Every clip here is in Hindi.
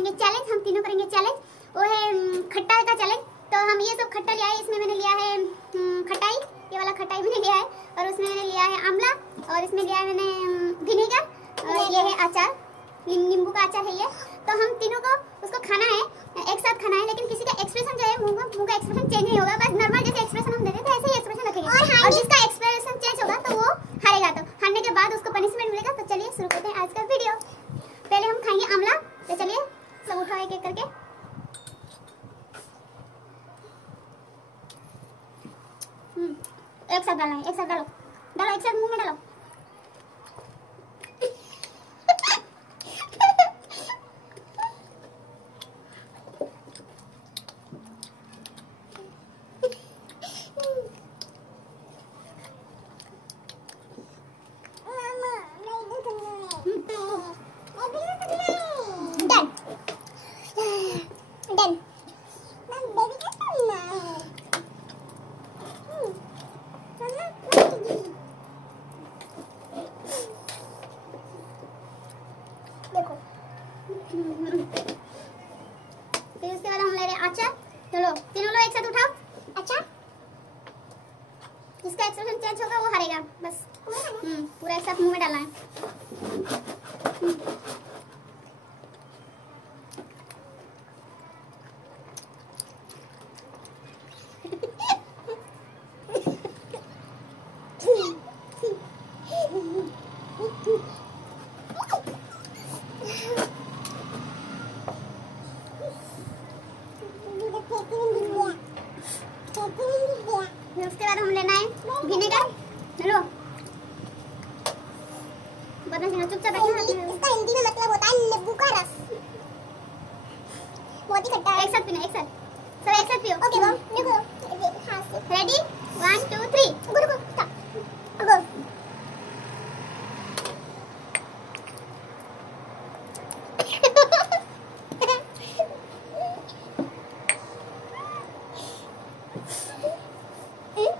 करेंगे चैलेंज, हम तीनों करेंगे चैलेंज, वो है खट्टा का चैलेंज। तो हम ये सब खट्टा लिया है, इसमें मैंने लिया है खटाई, ये वाला खटाई मैंने लिया है, और उसमें मैंने लिया है आंवला, और इसमें लिया है मैंने विनेगर, और ये है अचार, नींबू का अचार है ये। तो हम तीनों को उसको खाना है, एक साथ खाना है, लेकिन किसी का एक्सप्रेशन जो है मुंह का एक्सप्रेशन चेंज नहीं होगा, बस नॉर्मल जैसे एक्सप्रेशन हम देते थे ऐसे ही एक्सप्रेशन रखेंगे, और जिसका एक्सप्रेशन चेंज होगा तो वो हारेगा। तो हारने के बाद उसको पनिशमेंट मिलेगा। तो चलिए शुरू करते हैं आज का वीडियो। पहले हम खाएंगे आंवला, तो चलिए सब उठाओ एक एक करके। एक साथ डालना है, एक साथ डालो, डालो एक साथ मुंह में डालो। फिर उसके बाद हम ले रहे हैं अचार। चलो तीनों लोग एक साथ उठाओ अचार। जिसका एक्सप्रेशन चेंज होगा वो हारेगा। बस पूरा एक साथ मुंह में डालना है। उसके बाद हम लेना है विनेगर। लो बदमाश चुपचाप बैठना। इसका हिंदी में मतलब होता है नींबू का रस। बहुत ही खट्टा है। एक साथ पीना, एक साथ सब एक साथ पियो। ओके बम देखो, रेडी 1 2 3 रुको रुको स्टॉप गो।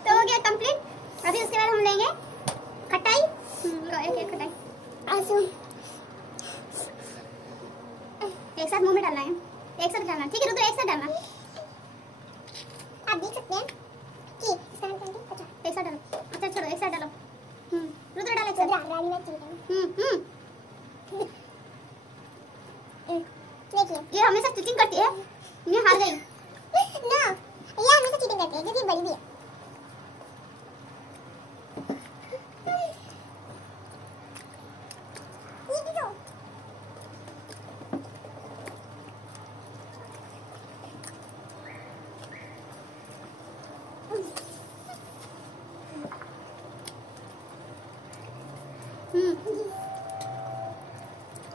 तो हो गया कंप्लीट। अभी उसके बाद हम लेंगे खटाई। एक एक खटाई एक साथ मुंह में डालना है, एक साथ डालना। ठीक है रुद्र, एक साथ डालना। आप देख सकते हैं कि अच्छा एक साथ डालो। अच्छा छोड़ो, एक साथ डालो। रुद्र डाल एक साथ। देखिए ये हमेशा चीटिंग करती है, मैं हार गई। ना ये हमेशा चीटिंग करती है क्योंकि बड़ी भी है।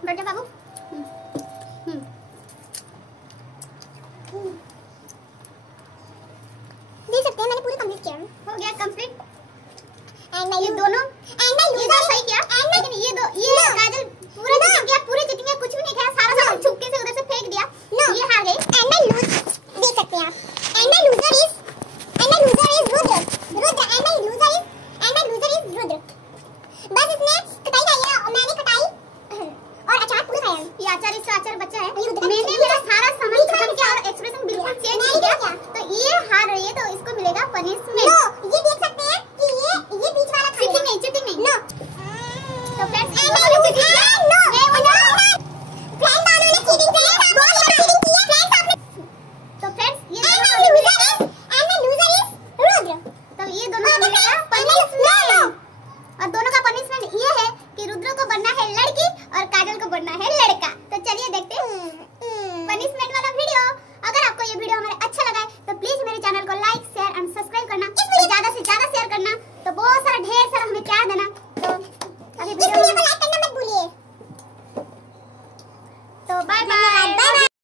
बैठो बाबू। देख सकते हैं मैंने पूरी कंप्लीट किया। हो गया कंप्लीट। ये दोनों ये तो सही किया, लेकिन ये काजल पूरा चीटिंग किया, पूरी चीटिंग किया, कुछ भी नहीं खाया, सारा सामान छुपके से उधर से फेंक दिया। ये हार गई। एंड माय लूज देख सकते हैं आप। And my loser is Rudra. Rudra and my loser is Rudra. बस इसने खटाई खाई है और मैंने खटाई और अचार पूरा खाया। ये अचार इसका अचार बच्चा है। मैंने मेरा सारा सामान खत्म किया और एक्सप्रेशन बिल्कुल चेंज नहीं किया, तो ये हार रही है, तो इसको मिलेगा पनिशमेंट। ये देख सकते हैं कि ये बीच वाला चीटिंग नहीं नो। तो फ्रेंड्स फ्रेंड वालों ने चीटिंग की है, बहुत चीटिंग की है फ्रेंड्स। तो फ्रेंड्स ये रुद्र, तो ये दोनों को मिलेगा पनिशमेंट। और दोनों का पनिशमेंट ये है कि रुद्र को बनना है लड़की और काजल को बनना है